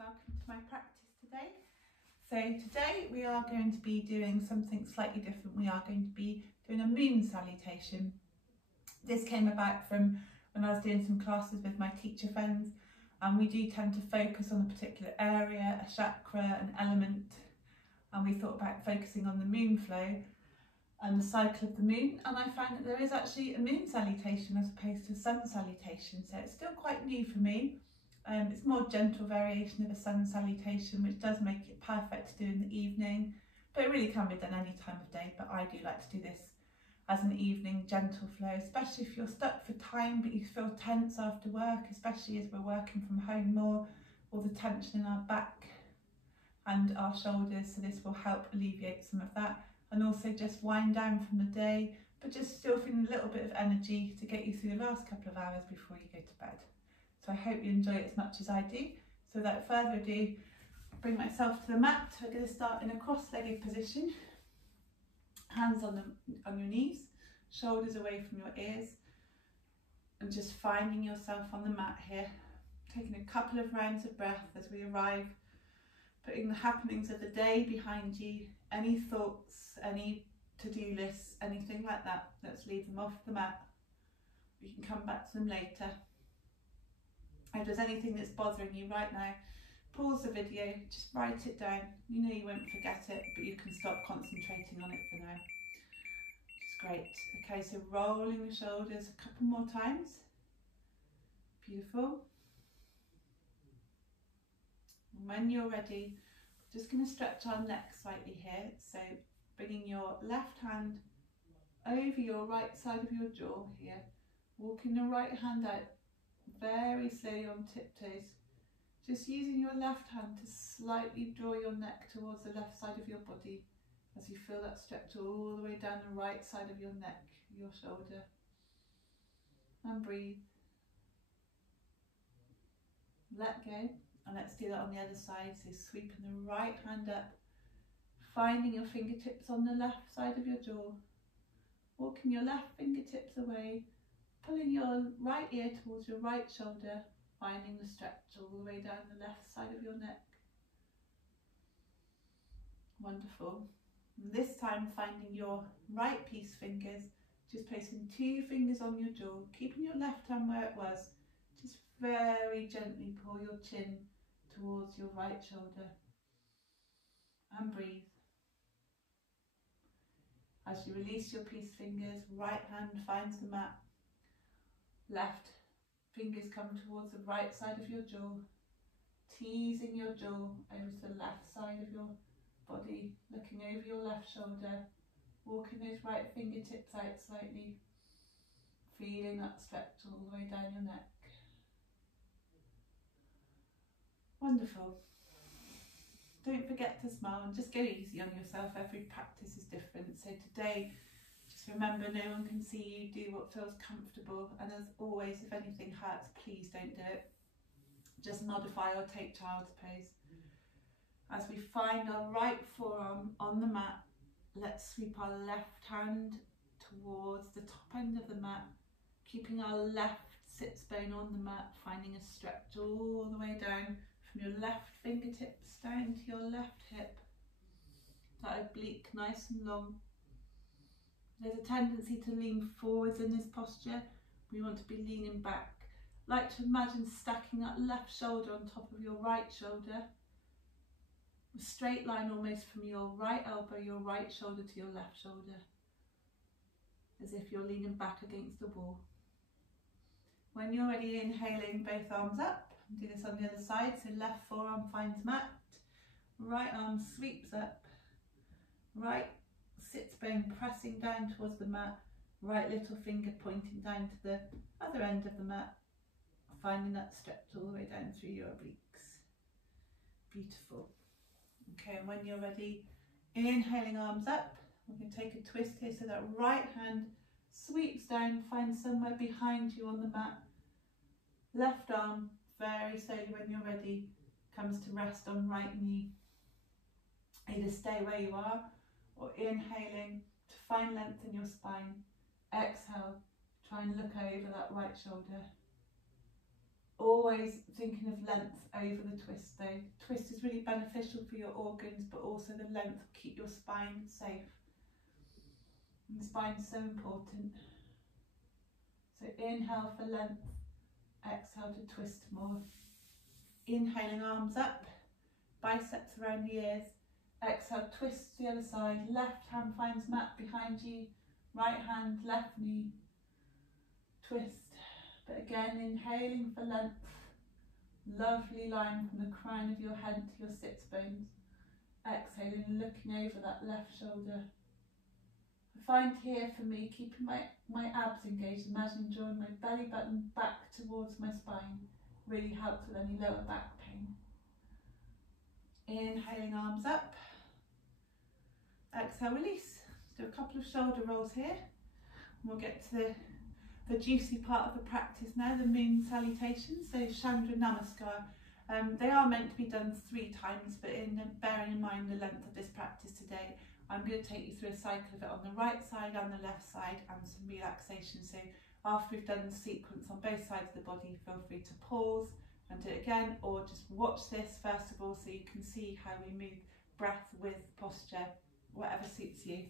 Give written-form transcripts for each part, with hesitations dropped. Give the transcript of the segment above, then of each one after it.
welcome to my practice today. So today we are going to be doing something slightly different. We are going to be doing a moon salutation. This came about from when I was doing some classes with my teacher friends, and we do tend to focus on a particular area, a chakra, an element, and we thought about focusing on the moon flow and the cycle of the moon, and I found that there is actually a moon salutation as opposed to a sun salutation, so it's still quite new for me. It's more gentle variation of a sun salutation, which does make it perfect to do in the evening, but it really can be done any time of day. But I do like to do this as an evening gentle flow, especially if you're stuck for time but you feel tense after work, especially as we're working from home more, all the tension in our back and our shoulders. So this will help alleviate some of that, and also just wind down from the day, but just still feeling a little bit of energy to get you through the last couple of hours before you go to bed. So I hope you enjoy it as much as I do. So without further ado, bring myself to the mat. We're going to start in a cross-legged position. Hands on your knees, shoulders away from your ears, and just finding yourself on the mat here. Taking a couple of rounds of breath as we arrive, putting the happenings of the day behind you, any thoughts, any to-do lists, anything like that, let's leave them off the mat. We can come back to them later. If there's anything that's bothering you right now, pause the video, just write it down. You know you won't forget it, but you can stop concentrating on it for now. Which is great. Okay, so rolling the shoulders a couple more times. Beautiful. And when you're ready, we're just going to stretch our neck slightly here. So bringing your left hand over your right side of your jaw here, walking the right hand out very slowly on tiptoes, just using your left hand to slightly draw your neck towards the left side of your body as you feel that stretch all the way down the right side of your neck, your shoulder, and breathe. Let go, and let's do that on the other side. So sweeping the right hand up, finding your fingertips on the left side of your jaw, walking your left fingertips away, pulling your right ear towards your right shoulder, finding the stretch all the way down the left side of your neck. Wonderful. And this time finding your right peace fingers, just placing 2 fingers on your jaw, keeping your left hand where it was. Just very gently pull your chin towards your right shoulder and breathe. As you release your peace fingers, right hand finds the mat. Left fingers come towards the right side of your jaw, teasing your jaw over to the left side of your body, looking over your left shoulder, walking those right fingertips out slightly, feeling that stretch all the way down your neck. Wonderful. Don't forget to smile and just go easy on yourself. Every practice is different. So today, just remember, no one can see you. Do what feels comfortable, and as always, if anything hurts, please don't do it. Just modify or take child's pose. As we find our right forearm on the mat, let's sweep our left hand towards the top end of the mat, keeping our left sits bone on the mat, finding a stretch all the way down from your left fingertips down to your left hip. That oblique nice and long. There's a tendency to lean forwards in this posture. We want to be leaning back. Like to imagine stacking that left shoulder on top of your right shoulder. A straight line almost from your right elbow, your right shoulder to your left shoulder. As if you're leaning back against the wall. When you're ready, inhaling both arms up. Do this on the other side. So left forearm finds mat. Right arm sweeps up. Right sits bone pressing down towards the mat, right little finger pointing down to the other end of the mat, finding that stretch all the way down through your obliques. Beautiful. Okay, and when you're ready, inhaling arms up, we can take a twist here so that right hand sweeps down, finds somewhere behind you on the mat. Left arm, very slowly when you're ready, comes to rest on right knee. Either stay where you are, or inhaling to find length in your spine. Exhale, try and look over that right shoulder. Always thinking of length over the twist though. Twist is really beneficial for your organs, but also the length will keep your spine safe. And the spine is so important. So inhale for length, exhale to twist more. Inhaling, arms up, biceps around the ears. Exhale, twist to the other side. Left hand finds mat behind you. Right hand, left knee. Twist. But again, inhaling for length. Lovely line from the crown of your head to your sits bones. Exhaling, looking over that left shoulder. I find here for me, keeping my abs engaged, imagine drawing my belly button back towards my spine, really helps with any lower back pain. Inhaling, arms up. Exhale, release. Let's do a couple of shoulder rolls here. We'll get to the juicy part of the practice now, the moon salutations, so Chandra Namaskar. They are meant to be done 3 times, but bearing in mind the length of this practice today, I'm going to take you through a cycle of it on the right side and the left side and some relaxation. So after we've done the sequence on both sides of the body, feel free to pause and do it again, or just watch this first of all so you can see how we move breath with posture, whatever suits you.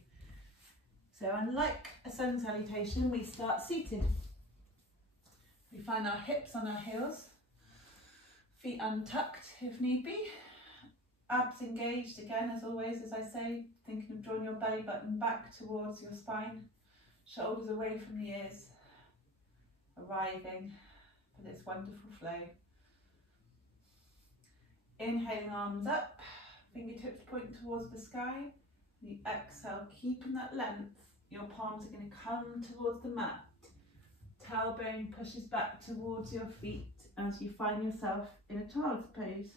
So unlike a sun salutation, we start seated. We find our hips on our heels, feet untucked if need be, abs engaged again as always, as I say, thinking of drawing your belly button back towards your spine, shoulders away from the ears, arriving for this wonderful flow. Inhaling, arms up, fingertips point towards the sky. You exhale, keeping that length. Your palms are going to come towards the mat. Tailbone pushes back towards your feet as you find yourself in a child's pose.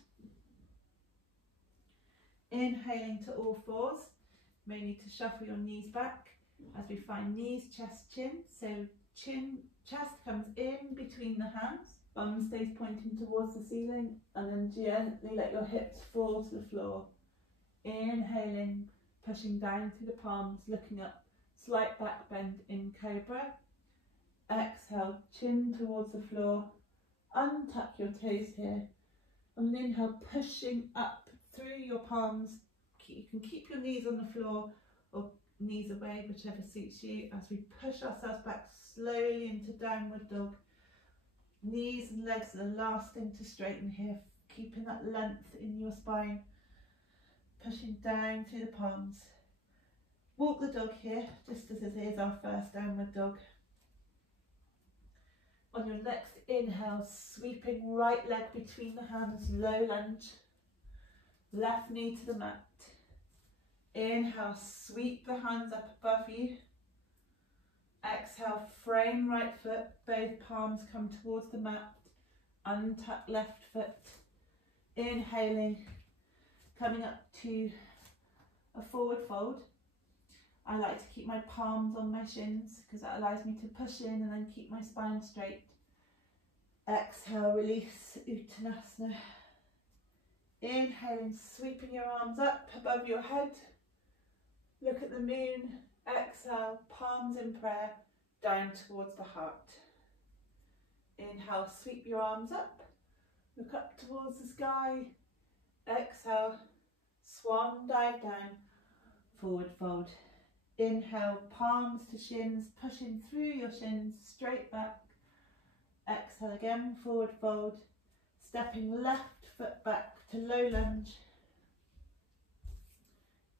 Inhaling to all fours. You may need to shuffle your knees back as we find knees, chest, chin. So chest comes in between the hands. Bum stays pointing towards the ceiling, and then gently let your hips fall to the floor. Inhaling, pushing down through the palms, looking up, slight back bend in cobra. Exhale, chin towards the floor, untuck your toes here. And inhale, pushing up through your palms. You can keep your knees on the floor or knees away, whichever suits you, as we push ourselves back slowly into downward dog. Knees and legs are the last thing to straighten here, keeping that length in your spine. Pushing down through the palms. Walk the dog here, just as it is our first downward dog. On your next inhale, sweeping right leg between the hands, low lunge. Left knee to the mat. Inhale, sweep the hands up above you. Exhale, frame right foot, both palms come towards the mat. Untuck left foot. Inhaling, coming up to a forward fold. I like to keep my palms on my shins because that allows me to push in and then keep my spine straight. Exhale, release, Uttanasana. Inhaling, sweeping your arms up above your head. Look at the moon. Exhale, palms in prayer, down towards the heart. Inhale, sweep your arms up. Look up towards the sky. Exhale, swan dive down, forward fold. Inhale, palms to shins, pushing through your shins, straight back. Exhale again, forward fold. Stepping left foot back to low lunge.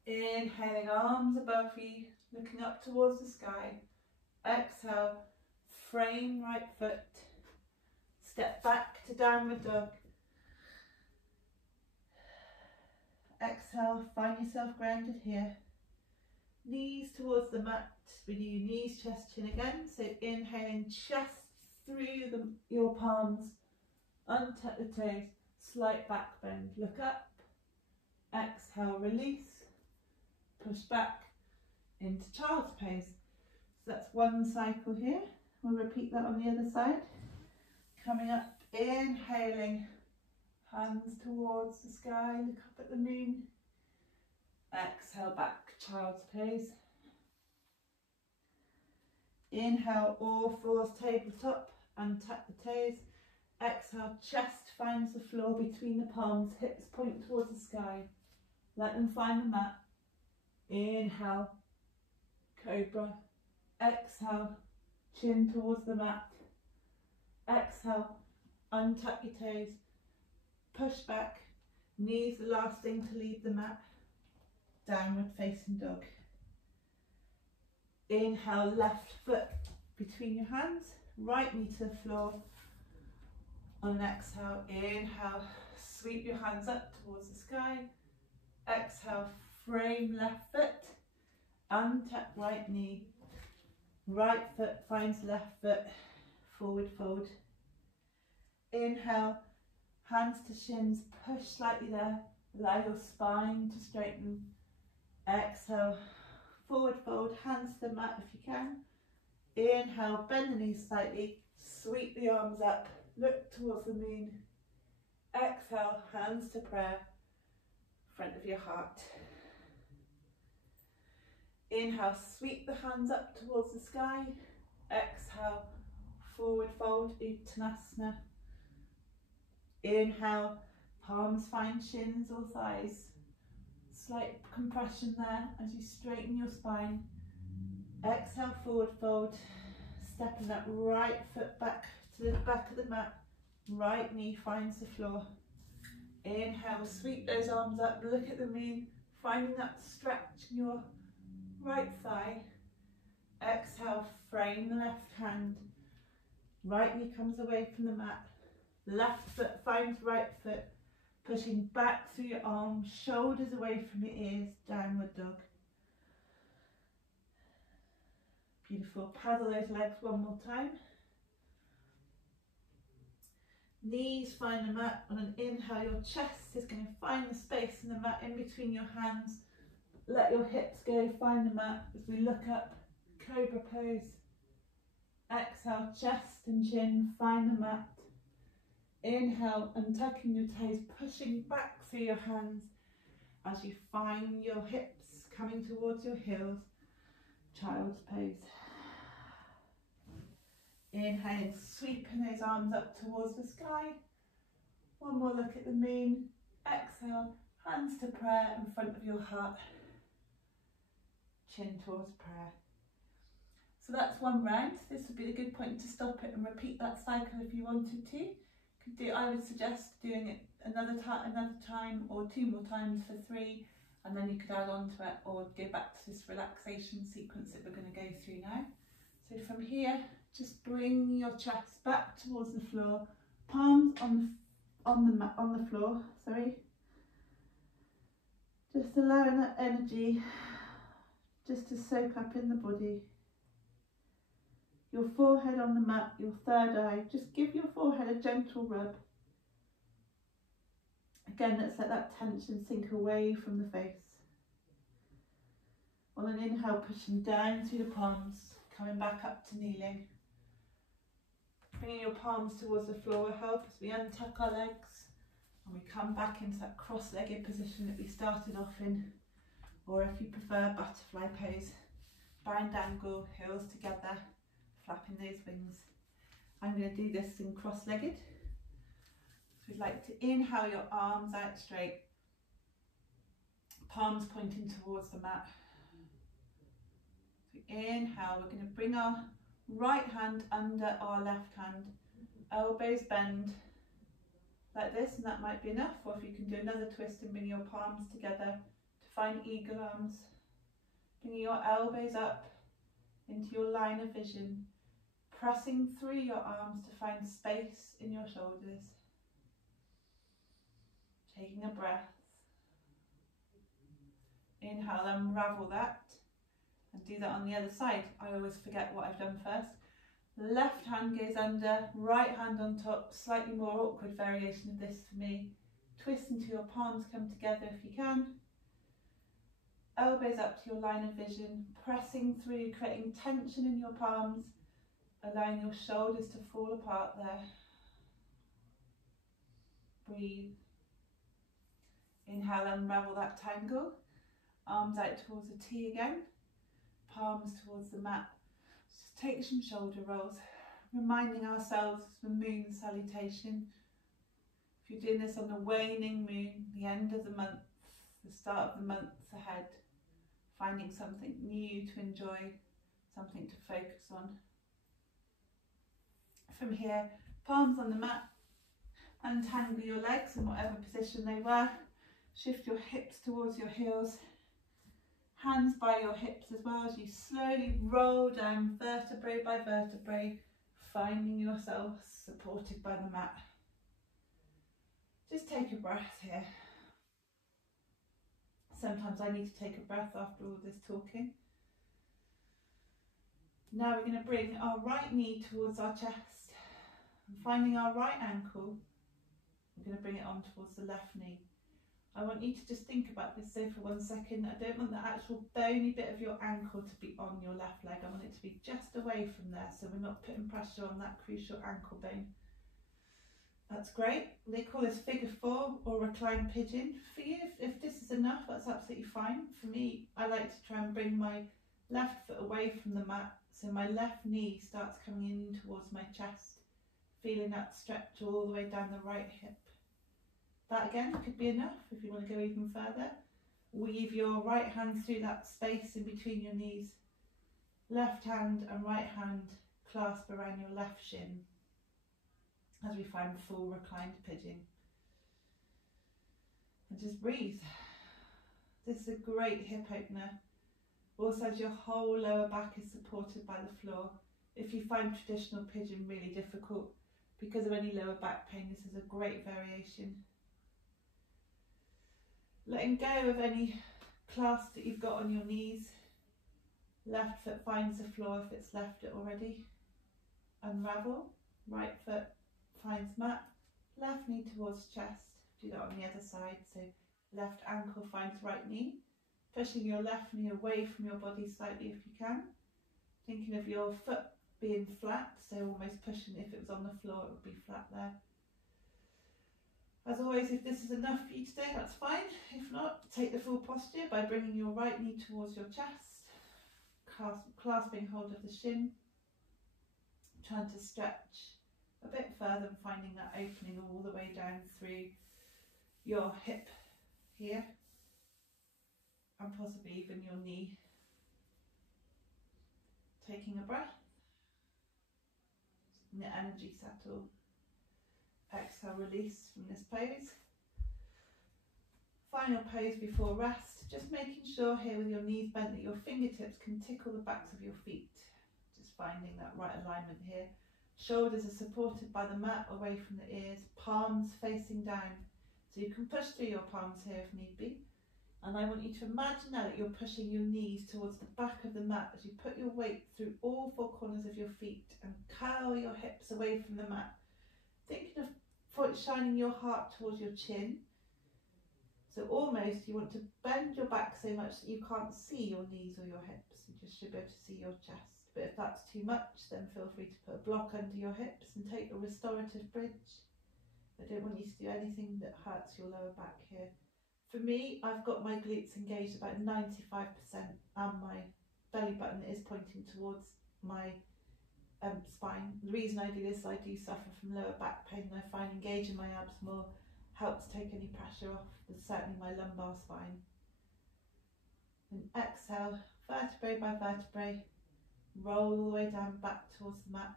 Inhaling, arms above you, looking up towards the sky. Exhale, frame right foot. Step back to downward dog. Exhale, find yourself grounded here. Knees towards the mat. We do knees, chest, chin again. So inhaling, chest through your palms. Untuck the toes, slight back bend. Look up. Exhale, release. Push back into child's pose. So that's one cycle here. We'll repeat that on the other side. Coming up, inhaling, hands towards the sky, look up at the moon. Exhale, back, child's pose. Inhale, all fours tabletop, untuck the toes. Exhale, chest finds the floor between the palms, hips point towards the sky. Let them find the mat. Inhale, cobra. Exhale, chin towards the mat. Exhale, untuck your toes. Push back, knees the last thing to leave the mat. Downward facing dog. Inhale, left foot between your hands, right knee to the floor. On an exhale, inhale, sweep your hands up towards the sky. Exhale, frame left foot, untuck right knee. Right foot finds left foot, forward fold. Inhale, hands to shins, push slightly there. Allow your spine to straighten. Exhale, forward fold, hands to the mat if you can. Inhale, bend the knees slightly, sweep the arms up, look towards the moon. Exhale, hands to prayer, front of your heart. Inhale, sweep the hands up towards the sky. Exhale, forward fold, Uttanasana. Inhale, palms find shins or thighs. Slight compression there as you straighten your spine. Exhale, forward fold, stepping that right foot back to the back of the mat. Right knee finds the floor. Inhale, sweep those arms up, look at the moon, finding that stretch in your right thigh. Exhale, frame the left hand. Right knee comes away from the mat. Left foot finds right foot, pushing back through your arms, shoulders away from your ears, downward dog. Beautiful. Paddle those legs one more time. Knees find the mat. On an inhale, your chest is going to find the space in the mat in between your hands. Let your hips go, find the mat as we look up, cobra pose. Exhale, chest and chin, find the mat. Inhale, untucking your toes, pushing back through your hands as you find your hips coming towards your heels. Child's pose. Inhale, sweeping those arms up towards the sky. One more look at the moon. Exhale, hands to prayer in front of your heart. Chin towards prayer. So that's one round. This would be a good point to stop it and repeat that cycle if you wanted to. I would suggest doing it another time or 2 more times for 3, and then you could add on to it or go back to this relaxation sequence that we're going to go through now. So from here, just bring your chest back towards the floor, palms on the floor. Sorry. Just allowing that energy just to soak up in the body. Your forehead on the mat, your third eye, just give your forehead a gentle rub. Again, let's let that tension sink away from the face. On an inhale, pushing down through the palms, coming back up to kneeling. Bringing your palms towards the floor will help as we untuck our legs and we come back into that cross-legged position that we started off in, or if you prefer, butterfly pose. Bind angle, heels together, flapping those wings. I'm going to do this in cross-legged. So we'd like to inhale your arms out straight, palms pointing towards the mat. So inhale, we're going to bring our right hand under our left hand, elbows bend like this, and that might be enough, or if you can do another twist and bring your palms together to find eagle arms. Bringing your elbows up into your line of vision, pressing through your arms to find space in your shoulders. Taking a breath. Inhale, unravel that, and do that on the other side. I always forget what I've done first. Left hand goes under, right hand on top, slightly more awkward variation of this for me. Twist until your palms come together if you can. Elbows up to your line of vision, pressing through, creating tension in your palms, allowing your shoulders to fall apart there. Breathe. Inhale, unravel that tangle. Arms out towards the T again. Palms towards the mat. Just take some shoulder rolls. reminding ourselves of the moon salutation. If you're doing this on the waning moon, the end of the month, the start of the months ahead, finding something new to enjoy, something to focus on. From here, palms on the mat, untangle your legs in whatever position they were, shift your hips towards your heels, hands by your hips as well as you slowly roll down vertebrae by vertebrae, finding yourself supported by the mat. Just take a breath here. Sometimes I need to take a breath after all this talking. Now we're going to bring our right knee towards our chest and finding our right ankle, we're going to bring it on towards the left knee. I want you to just think about this so for 1 second. I don't want the actual bony bit of your ankle to be on your left leg. I want it to be just away from there so we're not putting pressure on that crucial ankle bone. That's great. They call this figure 4 or reclined pigeon. For you, if this is enough, that's absolutely fine. For me, I like to try and bring my left foot away from the mat so my left knee starts coming in towards my chest, feeling that stretch all the way down the right hip. That again could be enough if you want to go even further. Weave your right hand through that space in between your knees. Left hand and right hand clasp around your left shin as we find full reclined pigeon. And just breathe. This is a great hip opener. Also, as your whole lower back is supported by the floor. If you find traditional pigeon really difficult because of any lower back pain, this is a great variation. Letting go of any clasp that you've got on your knees. Left foot finds the floor if it's left it already. Unravel. Right foot finds mat. Left knee towards chest. Do that on the other side. So left ankle finds right knee. Pushing your left knee away from your body slightly if you can. Thinking of your foot being flat. So almost pushing, if it was on the floor, it would be flat there. As always, if this is enough for you today, that's fine. If not, take the full posture by bringing your right knee towards your chest, clasping hold of the shin, trying to stretch a bit further and finding that opening all the way down through your hip here and possibly even your knee. Taking a breath, let energy settle. Exhale, release from this pose. Final pose before rest. Just making sure here with your knees bent that your fingertips can tickle the backs of your feet. Just finding that right alignment here. Shoulders are supported by the mat away from the ears. Palms facing down. So you can push through your palms here if need be. And I want you to imagine now that you're pushing your knees towards the back of the mat as you put your weight through all 4 corners of your feet and curl your hips away from the mat. Thinking of shining your heart towards your chin. So almost you want to bend your back so much that you can't see your knees or your hips. You just should be able to see your chest. But if that's too much, then feel free to put a block under your hips and take a restorative bridge. I don't want you to do anything that hurts your lower back here. For me, I've got my glutes engaged about 95% and my belly button is pointing towards my spine. The reason I do this, I do suffer from lower back pain and I find engaging my abs more helps take any pressure off, certainly my lumbar spine. And exhale, vertebrae by vertebrae, roll all the way down back towards the mat.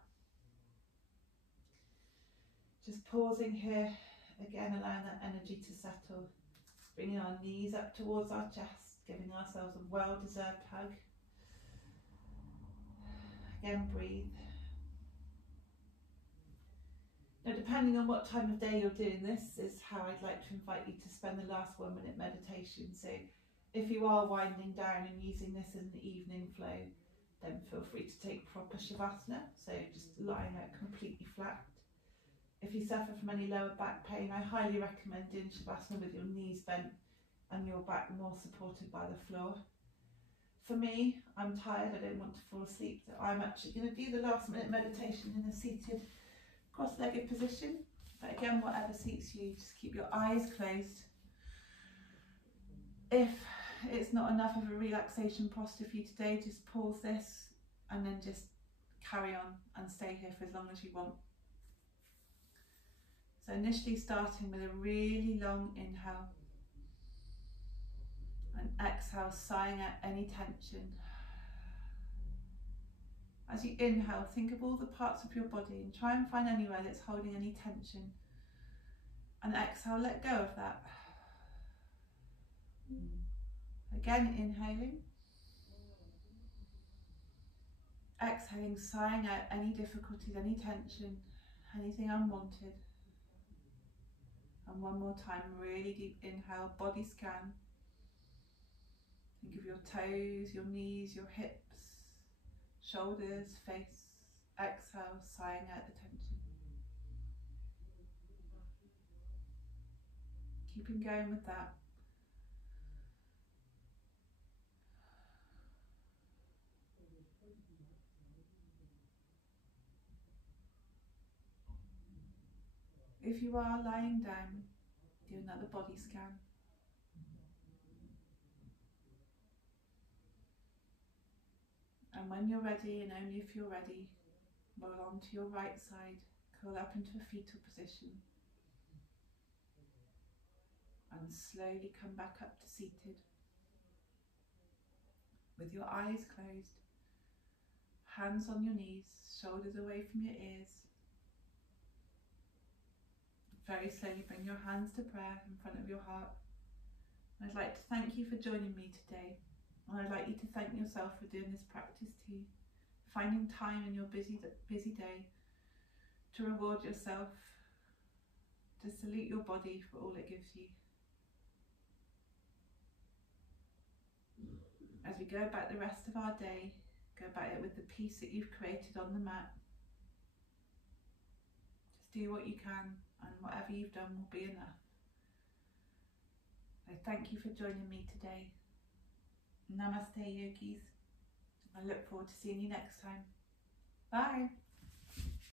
Just pausing here, again allowing that energy to settle, bringing our knees up towards our chest, giving ourselves a well-deserved hug. Again, breathe. Now, depending on what time of day you're doing this is how I'd like to invite you to spend the last 1 minute meditation. So if you are winding down and using this as an evening flow, then feel free to take proper Shavasana, so just lying out completely flat. If you suffer from any lower back pain, I highly recommend doing Shavasana with your knees bent and your back more supported by the floor. For me, I'm tired, I don't want to fall asleep, so I'm actually going to do the last minute meditation in a seated cross-legged position. But again, whatever suits you, just keep your eyes closed. If it's not enough of a relaxation posture for you today, just pause this and then just carry on and stay here for as long as you want. So initially starting with a really long inhale and exhale, sighing out any tension. As you inhale, think of all the parts of your body and try and find anywhere that's holding any tension. And exhale, let go of that. Again, inhaling. Exhaling, sighing out any difficulties, any tension, anything unwanted. And one more time, really deep inhale, body scan. Think of your toes, your knees, your hips, shoulders, face. Exhale, sighing out the tension. Keeping going with that. If you are lying down, do another body scan. And when you're ready, and only if you're ready, roll onto your right side, curl up into a fetal position, and slowly come back up to seated. With your eyes closed, hands on your knees, shoulders away from your ears. Very slowly bring your hands to prayer in front of your heart. I'd like to thank you for joining me today. And I'd like you to thank yourself for doing this practice too. Finding time in your busy day to reward yourself, to salute your body for all it gives you. As we go about the rest of our day, go about it with the peace that you've created on the mat. Just do what you can, and whatever you've done will be enough. So thank you for joining me today. Namaste, yogis. I look forward to seeing you next time. Bye.